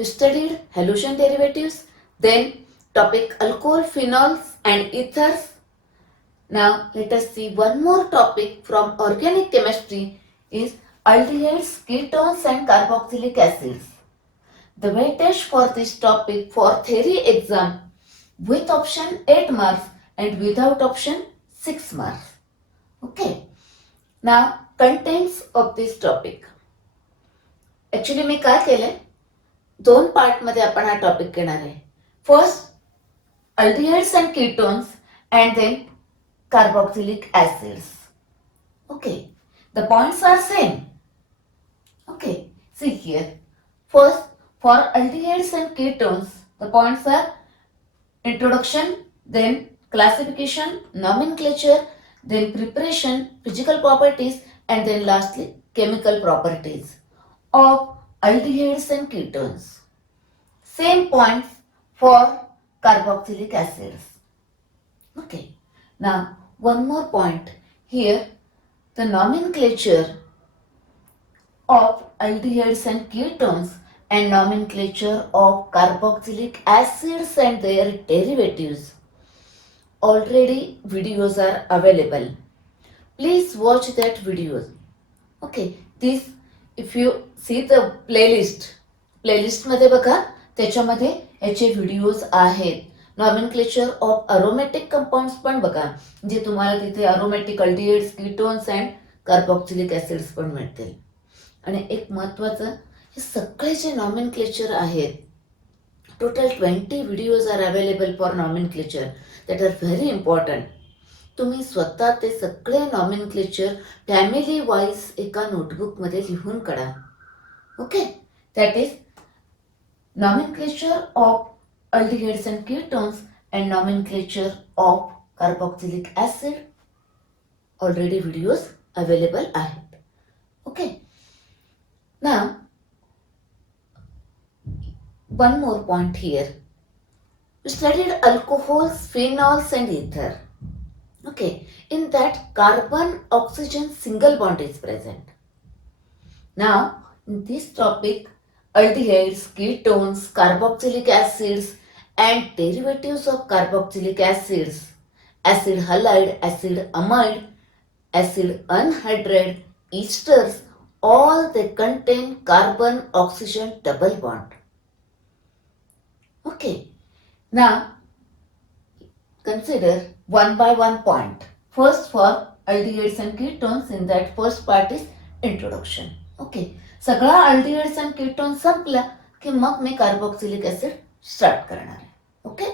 We studied halogen derivatives, then topic alcohol, phenols and ethers. Now let us see one more topic from organic chemistry is aldehydes, ketones and carboxylic acids. The weightage for this topic for theory exam with option 8 marks and without option 6 marks. Okay. Now contents of this topic. Actually मी काय केलंय, दोन part मध्ये आपण हा topic घेणार आहे. First aldehydes and ketones and then carboxylic acids. Okay, the points are same. Okay, see here. First, for aldehydes and ketones, the points are introduction, then classification, nomenclature, then preparation, physical properties, and then lastly chemical properties of aldehydes and ketones. Same points for carboxylic acids. Okay. Now one more point here, the nomenclature of aldehydes and ketones and nomenclature of carboxylic acids and their derivatives. Already videos are available. Please watch that videos. Okay, this if you see the playlist मध्ये बघा, त्याच्यामध्ये याचे videos आहेत. Nomenclature of aromatic compounds पण बघा, जे तुम्हाला तिथे aromatic aldehydes, ketones and carboxylic acids पण मिळतील. आणि एक महत्त्वाचं, हे सगळे जे नॉमेनक्लेचर आहेत, total 20 videos are available for nomenclature that are very important. तुम्ही स्वतः ते सगळे नॉमेनक्लेचर फॅमिली वाईज एका नोटबुकमध्ये लिहून काढा. Okay, that is nomenclature of aldehydes and ketones and nomenclature of carboxylic acid. Already videos available आहेत. Okay. Now, one more point here. We studied alcohols, phenols and ether. Okay. In that, carbon-oxygen single bond is present. Now, in this topic, aldehydes, ketones, carboxylic acids and derivatives of carboxylic acids, acid halide, acid amide, acid anhydride, esters, all they contain carbon-oxygen double bond. Okay, now consider one by one point. First, for aldehydes and ketones, in that first part is introduction. Okay, सगळा aldehydes and ketone संपला की मग मी carboxylic acid start करणार आहे. Okay,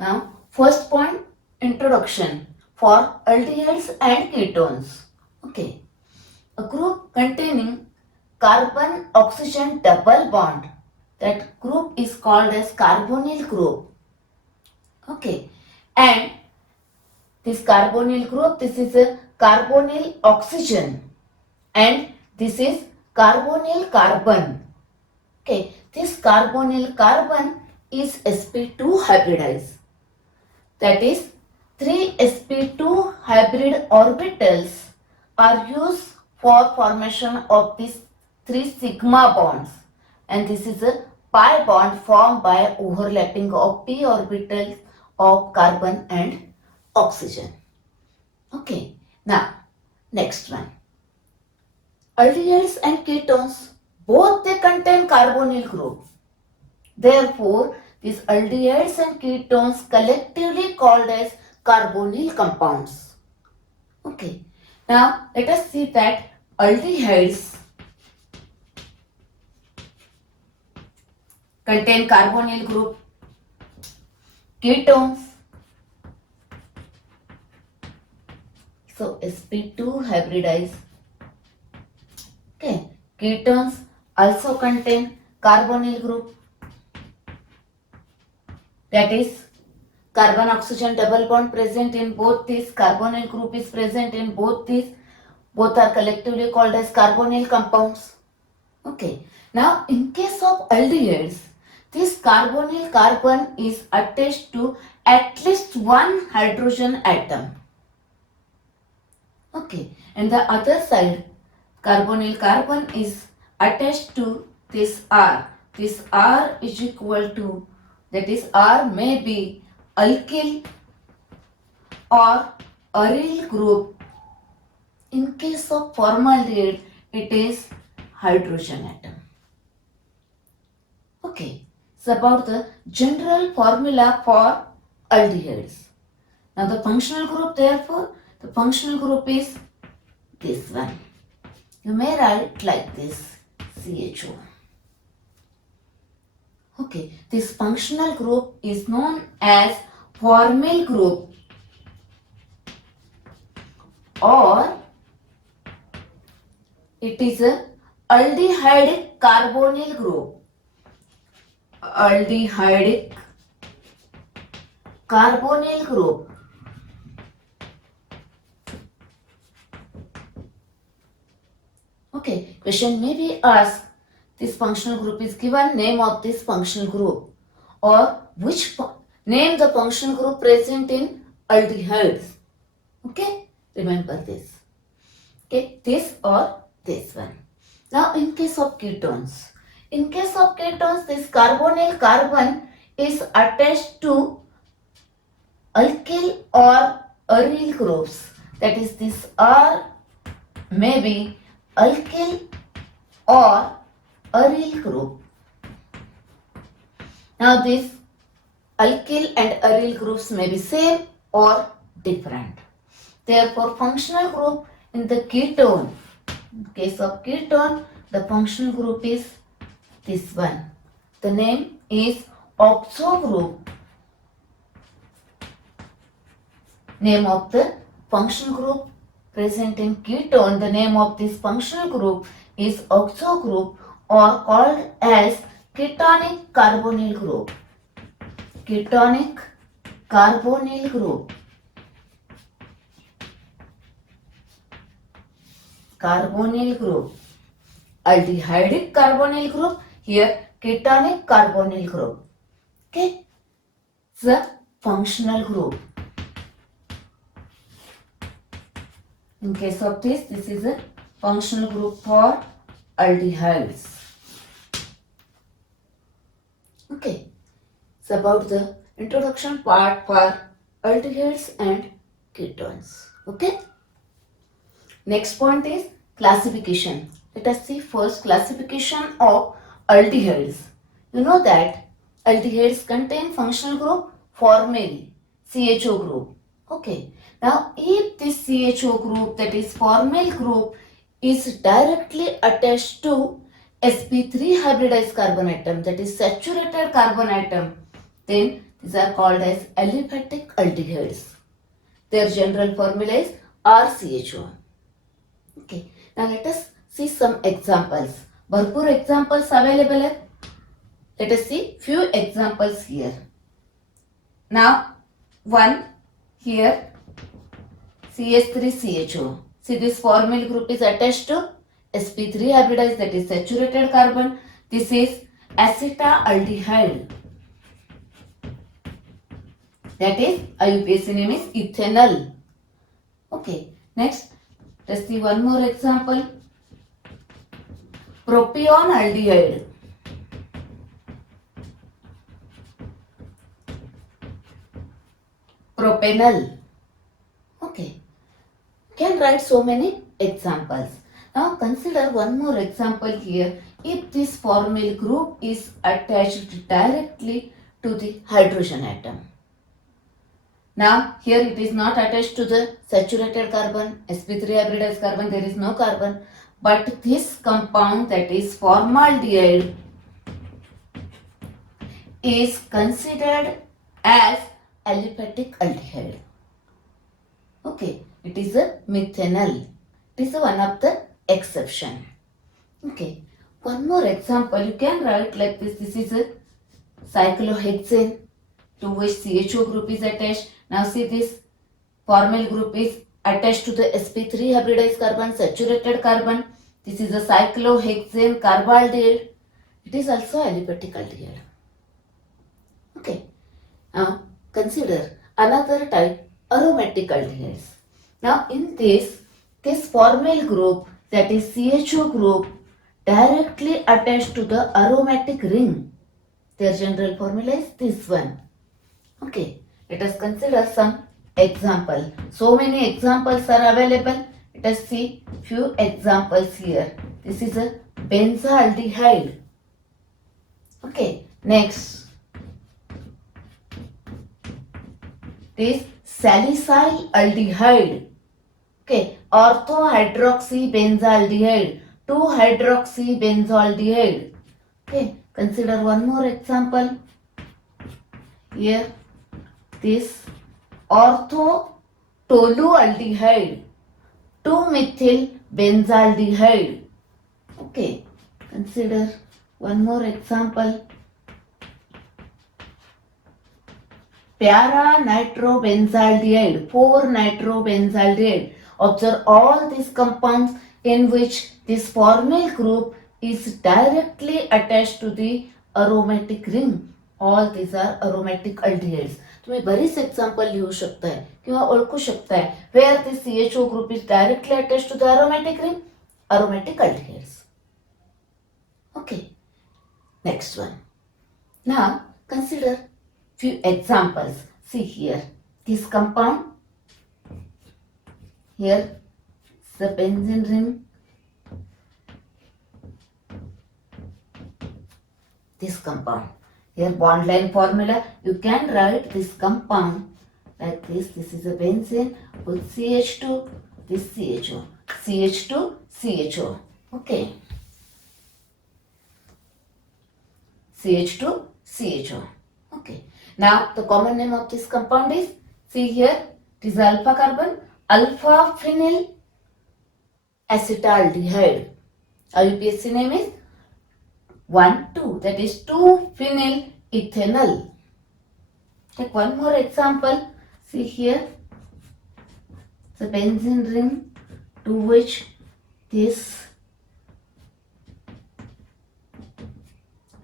now first point, introduction for aldehydes and ketones. Okay, a group containing carbon oxygen double bond, that group is called as carbonyl group. Okay, and this carbonyl group, this is a carbonyl oxygen and this is carbonyl carbon. Okay, this carbonyl carbon is sp2 hybridized. That is, 3 sp2 hybrid orbitals are used for formation of these 3 sigma bonds, and this is a pi bond formed by overlapping of p orbitals of carbon and oxygen. Okay, now next one. Aldehydes and ketones, both they contain carbonyl group. Therefore, these aldehydes and ketones collectively called as carbonyl compounds. Okay, now let us see that aldehydes contain carbonyl group, ketones, so sp2 hybridized. Okay, ketones also contain carbonyl group, that is carbon oxygen double bond present in both these, carbonyl group is present in both these, both are collectively called as carbonyl compounds. Okay, now in case of aldehydes, this carbonyl carbon is attached to at least one hydrogen atom. Okay, and the other side, carbonyl carbon is attached to this R, this R is equal to, that is R may be alkyl or aryl group. In case of formaldehyde, it is hydrogen atom. Okay, it's about the general formula for aldehydes. Now the functional group, therefore, the functional group is this one. You may write like this, CHO. Okay, this functional group is known as formyl group, or it is a aldehydic carbonyl group. Aldehydic carbonyl group. Okay, question may be asked, this functional group is given, name of this functional group, or name the functional group present in aldehydes. Okay, remember this. Okay, this or this one. Now in case of ketones, this carbonyl carbon is attached to alkyl or aryl groups. That is, this R may be alkyl or aryl group. Now this alkyl and aryl groups may be same or different. Therefore, functional group in the ketone, in case of ketone, the functional group is this one. The name is oxo group. Name of the functional group present in ketone, the name of this functional group is oxo group, or called as ketonic carbonyl group. Ketonic carbonyl group. Carbonyl group. Aldehydic carbonyl group, here ketonic carbonyl group. Okay, the functional group. In case of this is a functional group for aldehydes. Okay, it's about the introduction part for aldehydes and ketones. Okay, next point is classification. Let us see first classification of aldehydes. You know that aldehydes contain functional group formyl, CHO group. Okay, now if this CHO group, that is formyl group, is directly attached to sp3 hybridized carbon atom, that is saturated carbon atom, then these are called as aliphatic aldehydes. Their general formula is RCHO. Okay, now let us see some examples. Bharpur examples available here. Let us see few examples here. Now one here, CH3CHO. See, this formyl group is attached to sp3 hybridized, that is saturated carbon. This is acetaldehyde. That is IUPAC name is ethanol. Okay, next let's see one more example. Propion aldehyde. Propanol. Okay, can write so many examples. Now consider one more example here. If this formyl group is attached directly to the hydrogen atom. Now here it is not attached to the saturated carbon, sp3 hybridized carbon, there is no carbon, but this compound, that is formaldehyde, is considered as aliphatic aldehyde. Okay, it is a methanol. It is one of the exception. Okay, one more example you can write like this. This is a cyclohexane to which CHO group is attached. Now see, this formyl group is attached to the sp3 hybridized carbon, saturated carbon. This is a cyclohexane carbaldehyde. It is also aliphatic aldehyde. Okay, now consider another type, aromatic aldehydes. Now in this formyl group, that is CHO group, directly attached to the aromatic ring. Their general formula is this one. Okay, let us consider some example. So many examples are available. Let us see few examples here. This is a benzaldehyde. Okay, next. This salicyl aldehyde. Okay, orthohydroxybenzaldehyde, 2-hydroxybenzaldehyde. Okay, consider one more example. Here, this ortho-tolualdehyde, 2-methyl-benzaldehyde. Okay, consider one more example. Para-nitrobenzaldehyde, 4-nitrobenzaldehyde. Observe all these compounds in which this formyl group is directly attached to the aromatic ring. All these are aromatic aldehydes. तुम्ही बरीच example लिहू शकताय किंवा ओळखू शकताय where the CHO group is directly attached to the aromatic ring, aromatic aldehydes. Okay, next one. Now consider few examples. See here, this compound, here the benzene ring, this compound. Here bond line formula, you can write this compound like this. This is a benzene with CH2, this CHO, CH2, CHO. Okay, CH2, CHO. Okay. Now the common name of this compound is, see here, it is alpha carbon, alpha phenyl acetaldehyde. IUPAC name is 1,2, that is 2-phenyl ethanol. Take one more example. See here, the benzene ring to which this,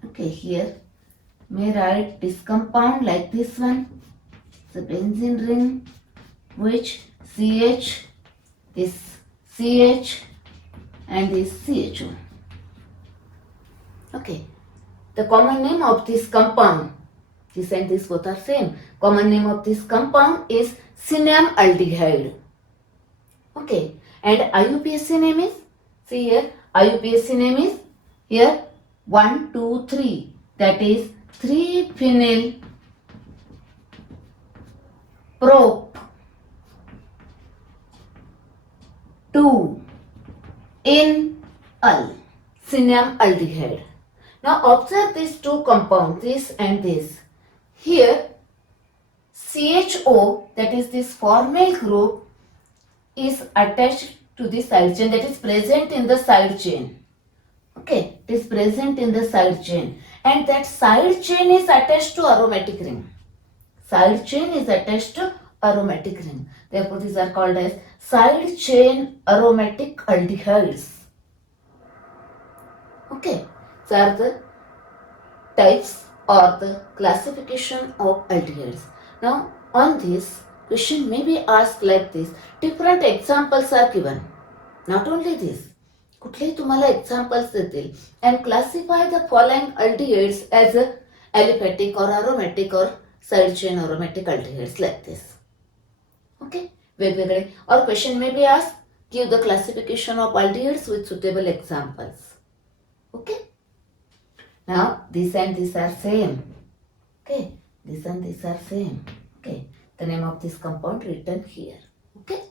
okay, here may write this compound like this one, the benzene ring which CH, this CH and this CHO. Okay, the common name of this compound, this and this both are same. Common name of this compound is cinnamaldehyde. Okay, and IUPAC name is, see here, IUPAC name is here 1, 2, 3, that is 3-phenyl prop 2 in al, cinnamaldehyde. Now observe these two compounds, this and this. Here CHO, that is this formyl group, is attached to the side chain, that is present in the side chain. Okay, it is present in the side chain, and that side chain is attached to aromatic ring. Side chain is attached to aromatic ring. Therefore, these are called as side chain aromatic aldehydes. Okay, these are the types or the classification of aldehydes. Now, on this, question may be asked like this. Different examples are given. Not only this, कुठलेही तुम्हाला examples देतील and classify the following aldehydes as a aliphatic or aromatic or side chain aromatic aldehydes like this. Okay, वेगवेगळे. Or question may be asked, give the classification of aldehydes with suitable examples. Okay. Now this and this are same. Okay, this and this are same. Okay, the name of this compound written here. Okay.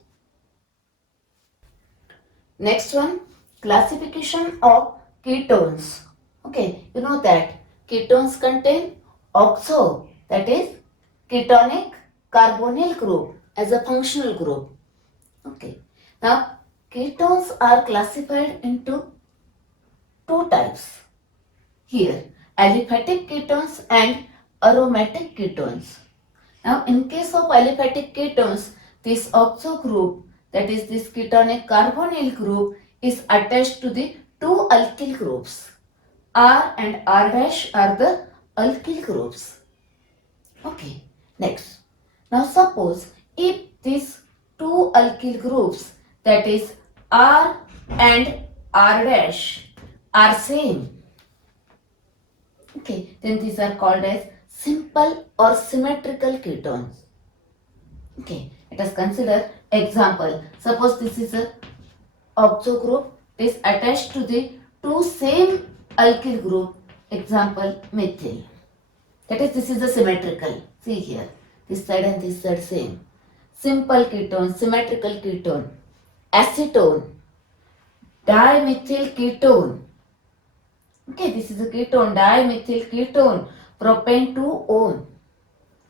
Next one, classification of ketones. Okay, you know that ketones contain oxo, that is ketonic carbonyl group as a functional group. Okay, now ketones are classified into two types. Here, aliphatic ketones and aromatic ketones. Now, in case of aliphatic ketones, this oxo group, that is this ketonic carbonyl group, is attached to the two alkyl groups. R and R dash are the alkyl groups. Okay, next. Now, suppose if these two alkyl groups, that is R and R dash, are same. Okay, then these are called as simple or symmetrical ketones. Okay, let us consider example. Suppose this is a oxo group is attached to the two same alkyl group, example methyl. That is, this is a symmetrical. See here, this side and this side same. Simple ketone, symmetrical ketone, acetone, dimethyl ketone. Okay, this is a ketone, dimethyl ketone, propane 2-one.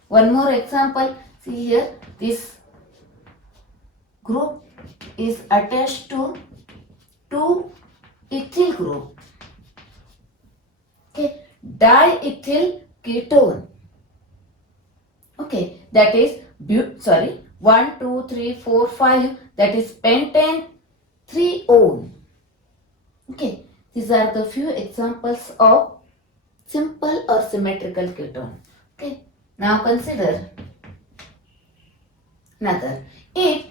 One more example, see here, this group is attached to two ethyl group. Okay, diethyl ketone. Okay, that is 1, 2, 3, 4, 5. That is pentane 3-one. Okay, these are the few examples of simple or symmetrical ketone. Okay, now consider another. If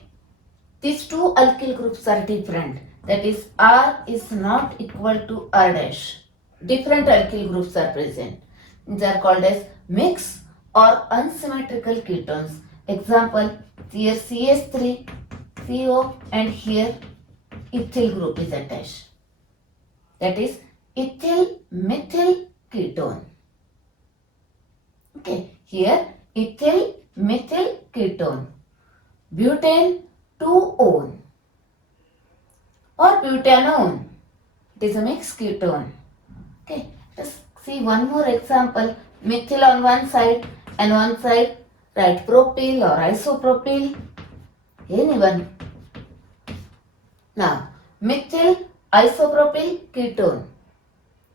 these two alkyl groups are different, that is R is not equal to R dash. Different alkyl groups are present. These are called as mixed or unsymmetrical ketones. Example, here CH3, CO and here ethyl group is attached. That is ethyl methyl ketone. Okay, here ethyl methyl ketone. Butane 2-one or butanone. It is a mixed ketone. Okay, let's see one more example. Methyl on one side and one side write propyl or isopropyl. Anyone. Now, methyl isopropyl ketone.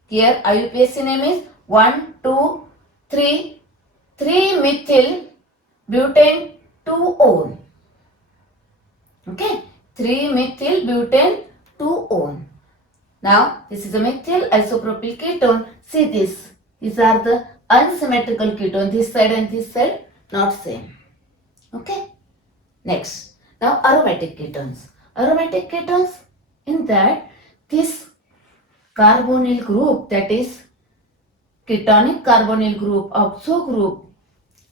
Here IUPAC name is 1, 2, 3, 3-methyl butane 2-one. Okay, 3-methyl butane 2-one. Now, this is a methyl isopropyl ketone. See this. These are the unsymmetrical ketone. This side and this side not same. Okay. Next. Now, aromatic ketones. Aromatic ketones, in that this carbonyl group, that is ketonic carbonyl group, oxo group,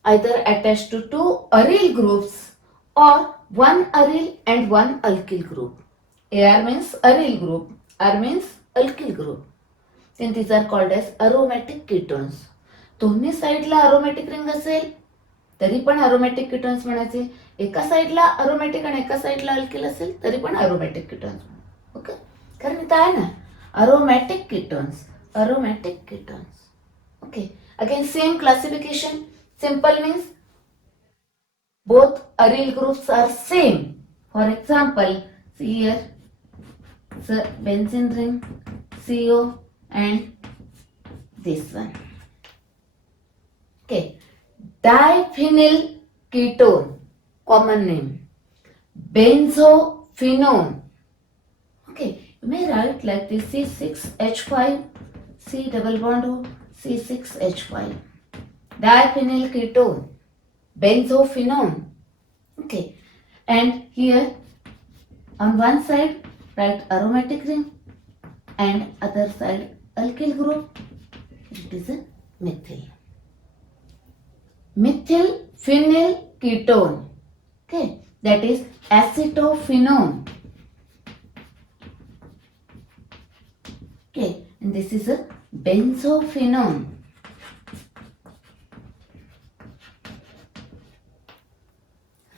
either attached to two aryl groups or one aryl and one alkyl group. Ar means aryl group, R means alkyl group. Then these are called as aromatic ketones. दोन्ही साईडला aromatic ring असेल तरी पण aromatic ketones म्हणायचे. एका साईडला aromatic आणि एका साईडला alkyl असेल तरी पण aromatic ketones. ओके, कारण इथं आहे ना aromatic ketones. Aromatic ketones. Okay, again same classification. Simple means both aryl groups are same. For example, see here, the benzene ring, CO and this one. Okay, diphenyl ketone, common name, benzophenone. Okay, you may write like this: C6H5, C double bond O, C6H5. Diphenyl ketone, benzophenone. Okay, and here on one side write aromatic ring and other side alkyl group. It is a methyl. Methyl phenyl ketone. Okay, that is acetophenone. Okay, and this is a benzophenone.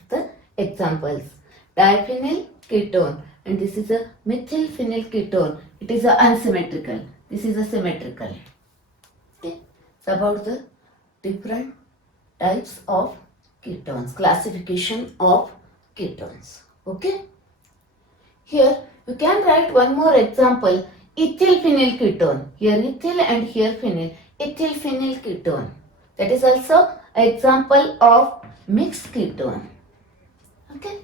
The examples: diphenyl ketone, and this is a methyl phenyl ketone. It is a unsymmetrical. This is a symmetrical. Okay, it's about the different types of ketones, classification of ketones. Okay, here you can write one more example: ethyl phenyl ketone. Here ethyl and here phenyl. Ethyl phenyl ketone. That is also an example of mixed ketone. Okay.